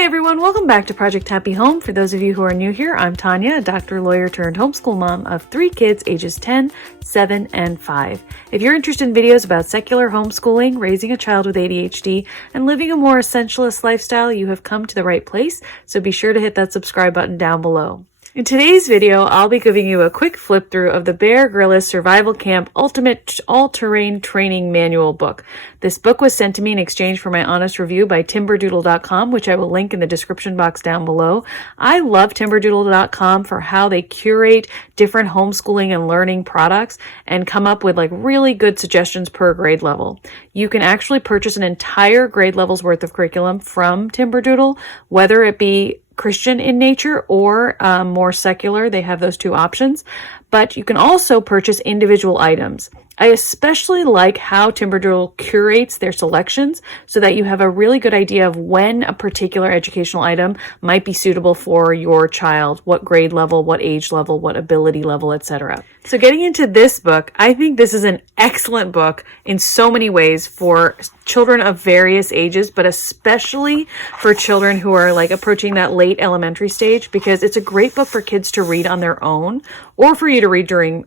Hi everyone, welcome back to Project Happy Home. For those of you who are new here, I'm Tanya, a doctor, lawyer turned homeschool mom of 3 kids ages 10, 7, and 5. If you're interested in videos about secular homeschooling, raising a child with ADHD, and living a more essentialist lifestyle, you have come to the right place, so be sure to hit that subscribe button down below. In today's video, I'll be giving you a quick flip through of the Bear Grylls Survival Camp Ultimate All-Terrain Training Manual book. This book was sent to me in exchange for my honest review by Timberdoodle.com, which I will link in the description box down below. I love Timberdoodle.com for how they curate different homeschooling and learning products and come up with like really good suggestions per grade level. You can actually purchase an entire grade level's worth of curriculum from Timberdoodle, whether it be Christian in nature or more secular. They have those two options, but you can also purchase individual items. I especially like how Timberdoodle curates their selections so that you have a really good idea of when a particular educational item might be suitable for your child, what grade level, what age level, what ability level, etc. So getting into this book, I think this is an excellent book in so many ways for children of various ages, but especially for children who are like approaching that late elementary stage, because it's a great book for kids to read on their own or for you to read during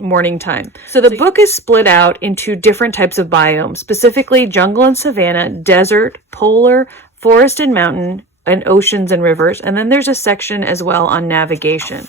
morning time. So the book is split out into different types of biomes, specifically jungle and savanna, desert, polar, forest and mountain, and oceans and rivers. And then there's a section as well on navigation.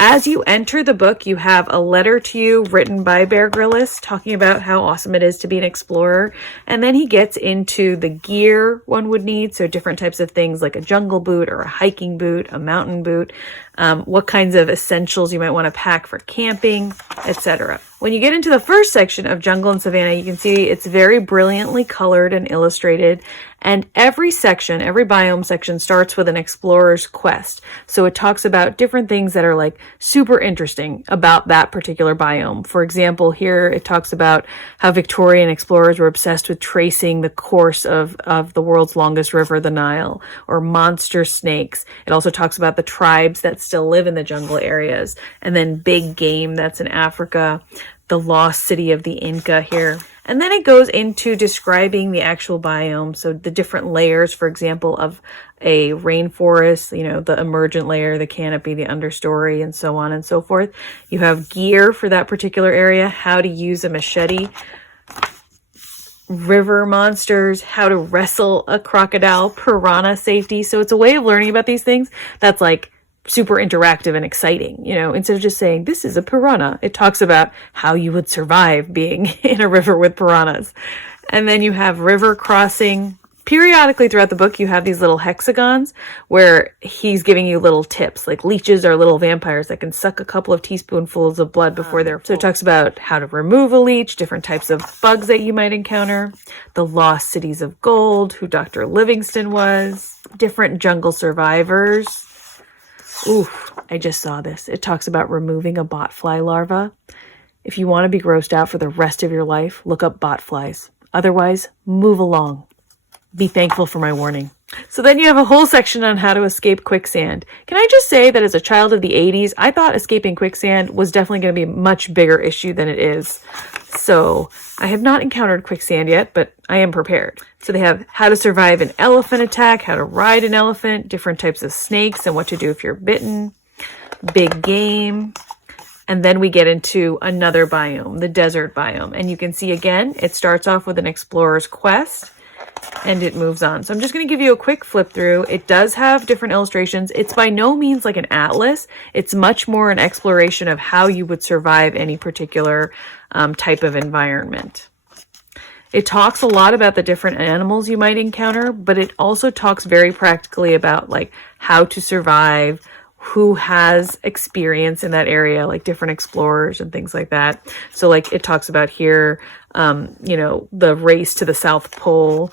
As you enter the book, you have a letter to you written by Bear Grylls talking about how awesome it is to be an explorer. And then he gets into the gear one would need. So different types of things like a jungle boot or a hiking boot, a mountain boot, what kinds of essentials you might want to pack for camping, etc. When you get into the first section of jungle and savanna, you can see it's very brilliantly colored and illustrated. And every section, every biome section starts with an explorer's quest. So it talks about different things that are like super interesting about that particular biome. For example, here it talks about how Victorian explorers were obsessed with tracing the course of the world's longest river, the Nile, or monster snakes. It also talks about the tribes that still live in the jungle areas, and then big game that's in Africa, the lost city of the Inca here. And then it goes into describing the actual biome. So the different layers, for example, of a rainforest, you know, the emergent layer, the canopy, the understory, and so on and so forth. You have gear for that particular area, how to use a machete, river monsters, how to wrestle a crocodile, piranha safety. So it's a way of learning about these things that's like super interactive and exciting. You know, instead of just saying, this is a piranha, it talks about how you would survive being in a river with piranhas. And then you have river crossing. Periodically throughout the book, you have these little hexagons where he's giving you little tips, like leeches are little vampires that can suck a couple of teaspoonfuls of blood before they're full. So it talks about how to remove a leech, different types of bugs that you might encounter, the lost cities of gold, who Dr. Livingston was, different jungle survivors. Ooh, I just saw this. It talks about removing a botfly larva. If you want to be grossed out for the rest of your life, look up botflies. Otherwise, move along. Be thankful for my warning. So then you have a whole section on how to escape quicksand. Can I just say that as a child of the 80s, I thought escaping quicksand was definitely going to be a much bigger issue than it is. So I have not encountered quicksand yet, but I am prepared. So they have how to survive an elephant attack, how to ride an elephant, different types of snakes and what to do if you're bitten, big game. And then we get into another biome, the desert biome. And you can see again, it starts off with an explorer's quest and it moves on. So I'm just going to give you a quick flip through. It does have different illustrations. It's by no means like an atlas. It's much more an exploration of how you would survive any particular type of environment. It talks a lot about the different animals you might encounter, but it also talks very practically about like how to survive, who has experience in that area, like different explorers and things like that. So like it talks about here, you know, the race to the South Pole,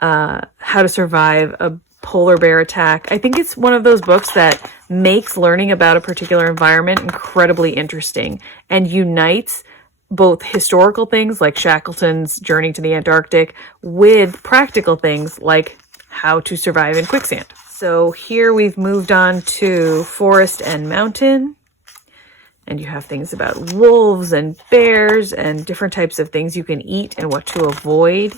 how to survive a polar bear attack. I think it's one of those books that makes learning about a particular environment incredibly interesting and unites both historical things like Shackleton's journey to the Antarctic with practical things like how to survive in quicksand. So here we've moved on to forest and mountain. And you have things about wolves and bears and different types of things you can eat and what to avoid.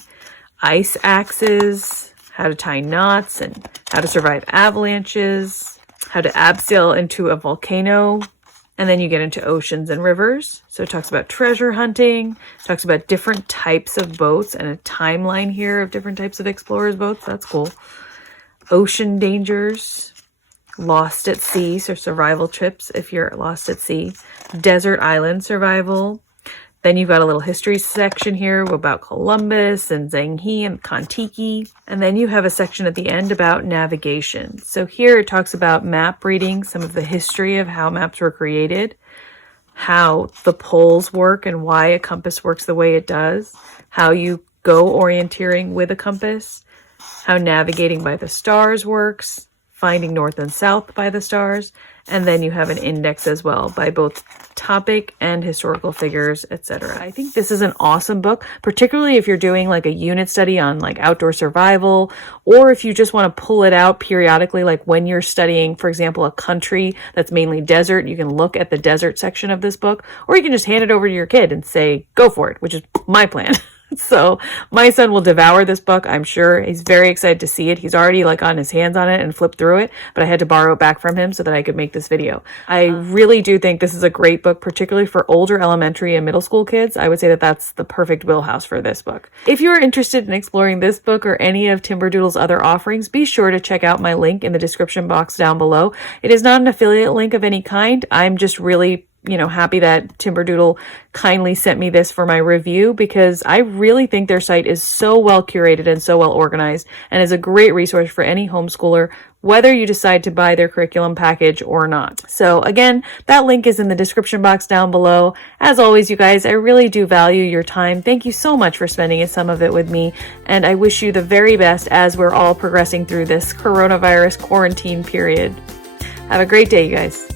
Ice axes, how to tie knots and how to survive avalanches, how to abseil into a volcano. And then you get into oceans and rivers. So it talks about treasure hunting, talks about different types of boats and a timeline here of different types of explorers' boats. That's cool. Ocean dangers, lost at sea, so survival trips if you're lost at sea. Desert island survival. Then you've got a little history section here about Columbus and Zheng He and Kon-Tiki. And then you have a section at the end about navigation. So here it talks about map reading, some of the history of how maps were created, how the poles work and why a compass works the way it does, how you go orienteering with a compass, how navigating by the stars works, finding north and south by the stars, and then you have an index as well by both topic and historical figures, etc. I think this is an awesome book, particularly if you're doing like a unit study on like outdoor survival, or if you just want to pull it out periodically, like when you're studying, for example, a country that's mainly desert, you can look at the desert section of this book, or you can just hand it over to your kid and say, go for it, which is my plan. So my son will devour this book, I'm sure. He's very excited to see it. He's already like on his hands on it and flipped through it, but I had to borrow it back from him so that I could make this video. I really do think this is a great book, particularly for older elementary and middle school kids. I would say that that's the perfect wheelhouse for this book. If you're interested in exploring this book or any of Timberdoodle's other offerings, be sure to check out my link in the description box down below. It is not an affiliate link of any kind. I'm just really happy that Timberdoodle kindly sent me this for my review, because I really think their site is so well curated and so well organized and is a great resource for any homeschooler, whether you decide to buy their curriculum package or not. So again, that link is in the description box down below. As always, you guys, I really do value your time. Thank you so much for spending some of it with me, and I wish you the very best as we're all progressing through this coronavirus quarantine period. Have a great day, you guys.